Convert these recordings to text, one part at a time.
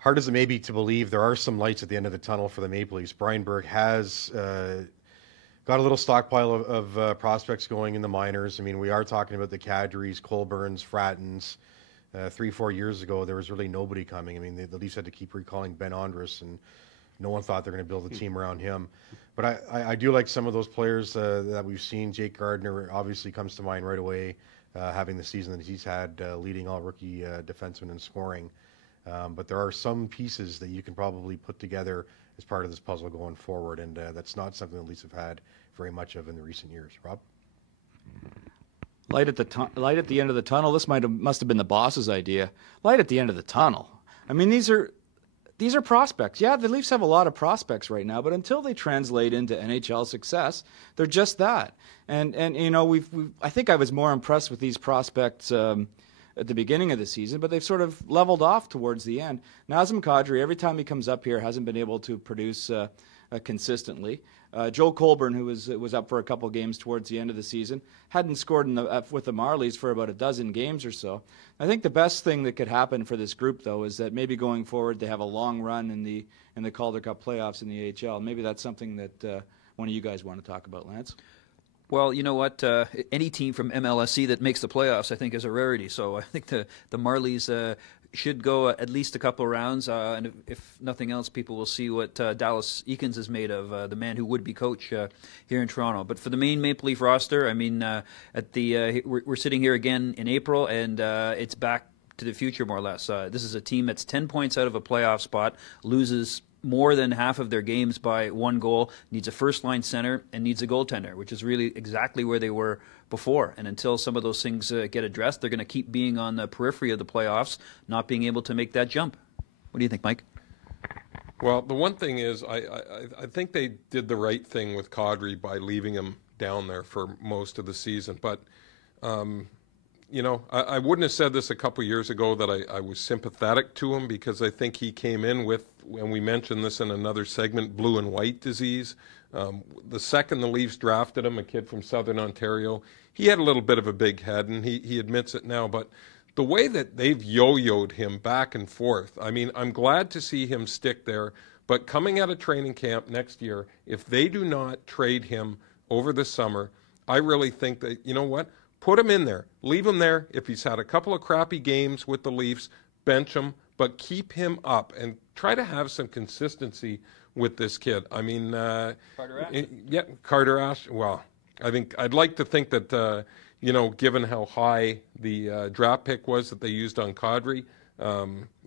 hard as it may be to believe, there are some lights at the end of the tunnel for the Maple Leafs. Brian Burke has got a little stockpile of prospects going in the minors. I mean, we are talking about the Kadris, Colburns, Frattons. 3-4 years ago, there was really nobody coming. I mean, the Leafs had to keep recalling Ben Andrus, and no one thought they're going to build a team around him. But I do like some of those players that we've seen. Jake Gardiner obviously comes to mind right away, having the season that he's had, leading all rookie defensemen in scoring. But there are some pieces that you can probably put together as part of this puzzle going forward, and that's not something the Leafs have had very much of in the recent years. Rob? Light at the end of the tunnel. This must have been the boss's idea. Light at the end of the tunnel. I mean, these are prospects. Yeah, the Leafs have a lot of prospects right now, but until they translate into NHL success, they're just that. And you know, I think I was more impressed with these prospects at the beginning of the season, but they've sort of leveled off towards the end. Nazem Kadri, every time he comes up here, hasn't been able to produce consistently. Joe Colburn, who was up for a couple games towards the end of the season, hadn't scored with the Marlies for about a dozen games or so. I think the best thing that could happen for this group, though, is that maybe going forward they have a long run in the Calder Cup playoffs in the AHL. Maybe that's something that one of you guys want to talk about, Lance. Well, you know what? Any team from MLSC that makes the playoffs, I think, is a rarity. So I think the Marlies should go at least a couple of rounds, and if nothing else, people will see what Dallas Eakins is made of, the man who would be coach here in Toronto. But for the main Maple Leaf roster, I mean, we're sitting here again in April, and it's back to the future more or less. This is a team that's 10 points out of a playoff spot, loses more than half of their games by 1 goal, needs a first-line center, and needs a goaltender, which is really exactly where they were before. And until some of those things get addressed, they're going to keep being on the periphery of the playoffs, not being able to make that jump. What do you think, Mike? Well, the one thing is I think they did the right thing with Kadri by leaving him down there for most of the season. But, you know, I wouldn't have said this a couple years ago that I was sympathetic to him, because I think he came in with, and we mentioned this in another segment, blue and white disease. The second the Leafs drafted him, a kid from Southern Ontario, he had a little bit of a big head, and he admits it now. But the way that they've yo-yoed him back and forth, I mean, I'm glad to see him stick there. But coming out of training camp next year, if they do not trade him over the summer, I really think that, you know what, put him in there. Leave him there. If he's had a couple of crappy games with the Leafs, bench him, but keep him up and try to have some consistency with this kid. I mean, Carter Ashe? Yeah, Carter Ashe. Well, I think I'd like to think that, you know, given how high the draft pick was that they used on Kadri,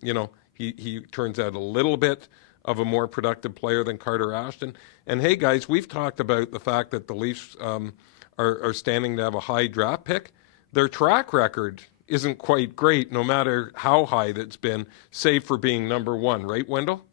you know, he turns out a little bit of a more productive player than Carter Ashton. And hey, guys, we've talked about the fact that the Leafs are standing to have a high draft pick. Their track record isn't quite great, no matter how high that's been, save for being number one, right, Wendell?